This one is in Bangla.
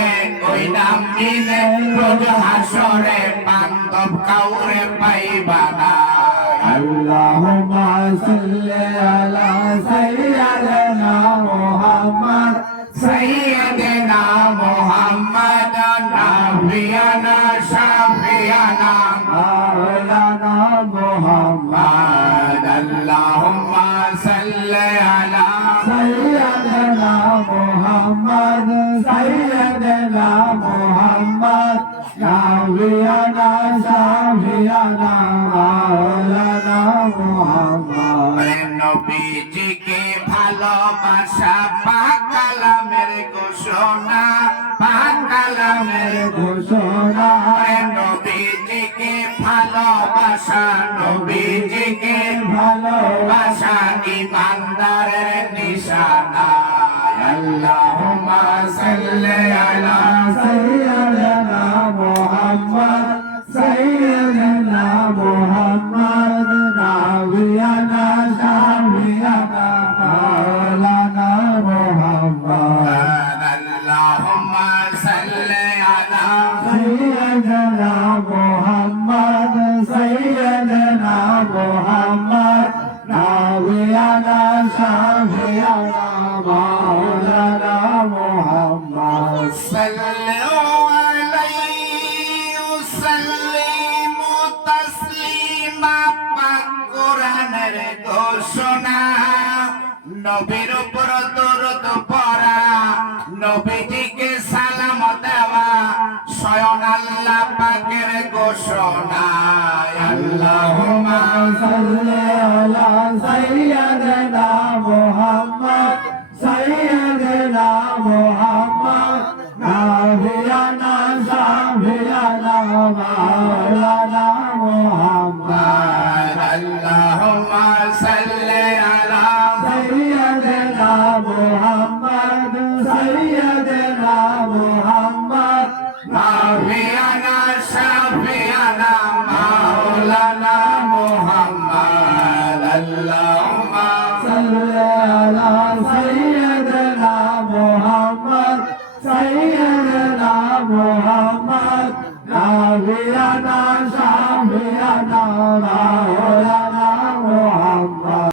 রে ওই নাম নিলে রোজ হাসরে বান্ধব কাউরে পাইবা না আল্লাহুম্মা সাল্লি আলা সাইয়্যিদিনা মুহাম্মদ سيدنا محمد نبينا شفيعنا مولانا محمد اللهم صل على سيدنا محمد سيدنا محمد نبينا شفيعنا مولانا محمد নবীজিকে ভালোবাসা পাক কালামের ঘোষণা পাক কালামের ঘোষণা নবীজিকে ভালোবাসা নবীজিকে ভালোবাসা ইমানদারের নিশানা আল্লাহুম্মা সাল্লি আলা سيدنا محمد سيدنا محمد نبينا شفيعنا مولانا محمد اللهم صل على سيدنا محمد سيدنا محمد نبينا شفيعنا مولانا محمد صلوا عليه وسلموا تسليما পাক কোরআনের ঘোষণা নবীর উপর দরুদ পড়া নবীজিকে সালাম দেওয়া স্বয়ং আল্লাহ পাকের ঘোষণা আল্লাহুম্মা সাল্লি আলা সাইয়্যিদিনা মুহাম্মদ সাইয়্যিদিনা মুহাম্মদ নাবিয়ানা শাফিয়ানা মাওলানা মুহাম্মদ আল্লাহুম্মা সাল্লি আলা سيدنا محمد سيدنا محمد نبينا شفيعنا مولانا محمد اللهم صل على سيدنا محمد سيدنا محمد نبينا شفيعنا مولانا